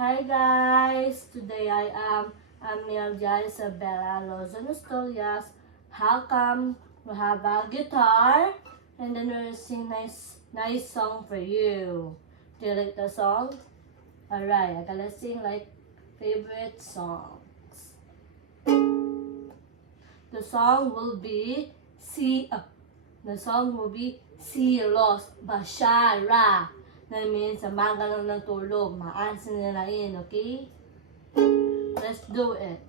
Hi guys! Today I am Amelia Isabella Lozano Stolias. How come we have a guitar and then we'll sing nice song for you. Do you like the song? Alright, I'm gonna sing like favorite songs. The song will be Silos Bashara. That means samahan ka lang ng tulog. Ma-answer nila yun, okay? Let's do it.